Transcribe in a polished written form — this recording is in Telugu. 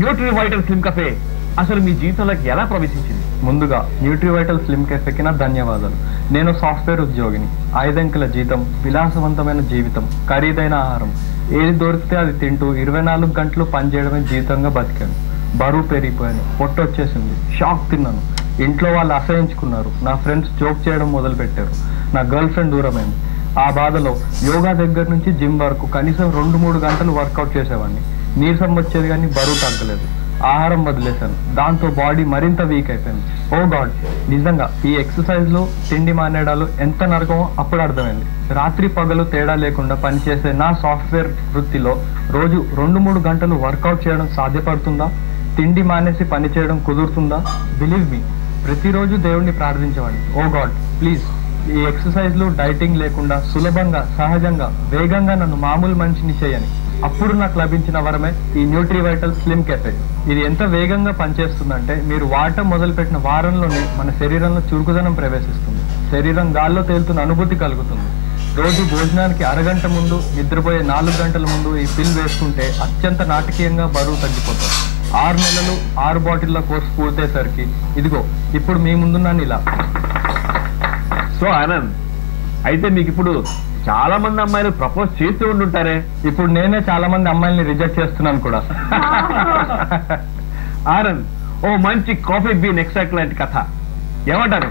న్యూట్రివైటల్ స్లిమ్ కఫే అసలు మీ జీవితంలోకి ఎలా ప్రవేశించింది? ముందుగా న్యూట్రివైటల్ స్లిమ్ కెఫేకి నా ధన్యవాదాలు. నేను సాఫ్ట్వేర్ ఉద్యోగిని. 5 అంకెల జీతం, విలాసవంతమైన జీవితం, ఖరీదైన ఆహారం, ఏది దొరికితే అది తింటూ 24 గంటలు పనిచేయడమే జీవితంగా బతికాను. బరువు పెరిగిపోయాను, పొట్టు వచ్చేసింది, షాక్ తిన్నాను. ఇంట్లో వాళ్ళు అసహించుకున్నారు. నా ఫ్రెండ్స్ జోక్ చేయడం మొదలుపెట్టారు. నా గర్ల్ ఫ్రెండ్ దూరమైంది. ఆ బాధలో యోగా దగ్గర నుంచి జిమ్ వరకు కనీసం 2-3 గంటలు వర్కౌట్ చేసేవాడిని. నీరసం వచ్చేది కానీ బరువు తగ్గలేదు. ఆహారం వదిలేశాను. దాంతో బాడీ మరింత వీక్ అయిపోయింది. ఓ గాడ్, నిజంగా ఈ ఎక్సర్సైజ్లు, తిండి మానేడాలు ఎంత నరకమో అప్పుడు అర్థమైంది. రాత్రి పగలు తేడా లేకుండా పనిచేసే నా సాఫ్ట్వేర్ వృత్తిలో రోజు 2-3 గంటలు వర్కౌట్ చేయడం సాధ్యపడుతుందా? తిండి మానేసి పని చేయడం కుదురుతుందా? బిలీవ్ మీ, ప్రతిరోజు దేవుణ్ణి ప్రార్థించేవాడిని. ఓ గాడ్, ప్లీజ్ ఈ ఎక్సర్సైజ్లు, డైటింగ్ లేకుండా సులభంగా, సహజంగా, వేగంగా నన్ను మామూలు మనిషిని చేయని. అప్పుడు నాకు లభించిన వరమే ఈ న్యూట్రివైటల్ స్లిమ్ కెఫే. ఇది ఎంత వేగంగా పనిచేస్తుందంటే మీరు వాడటం మొదలుపెట్టిన వారంలోనే మన శరీరంలో చురుకుదనం ప్రవేశిస్తుంది. శరీరం గాల్లో తేలుతున్న అనుభూతి కలుగుతుంది. రోజు భోజనానికి అరగంట ముందు, నిద్రపోయే 4 గంటల ముందు ఈ పిల్ వేసుకుంటే అత్యంత నాటకీయంగా బరువు తగ్గిపోతారు. 6 నెలలు 6 బాటిళ్ల కోర్సు పూర్తయ్యేసరికి ఇదిగో ఇప్పుడు మీ ముందున్నాను ఇలా. సో ఆనంద్, అయితే మీకు ఇప్పుడు చాలా మంది అమ్మాయిలు ప్రపోజ్ చేస్తూ ఉంటుంటారే? ఇప్పుడు నేనే చాలా మంది అమ్మాయిల్ని రిజెక్ట్ చేస్తున్నాను కూడా. ఆనంద్, ఓ మంచి కాఫీ బీన్ ఎక్స్ట్రాక్ట్ లాంటి కథ ఏమంటారు?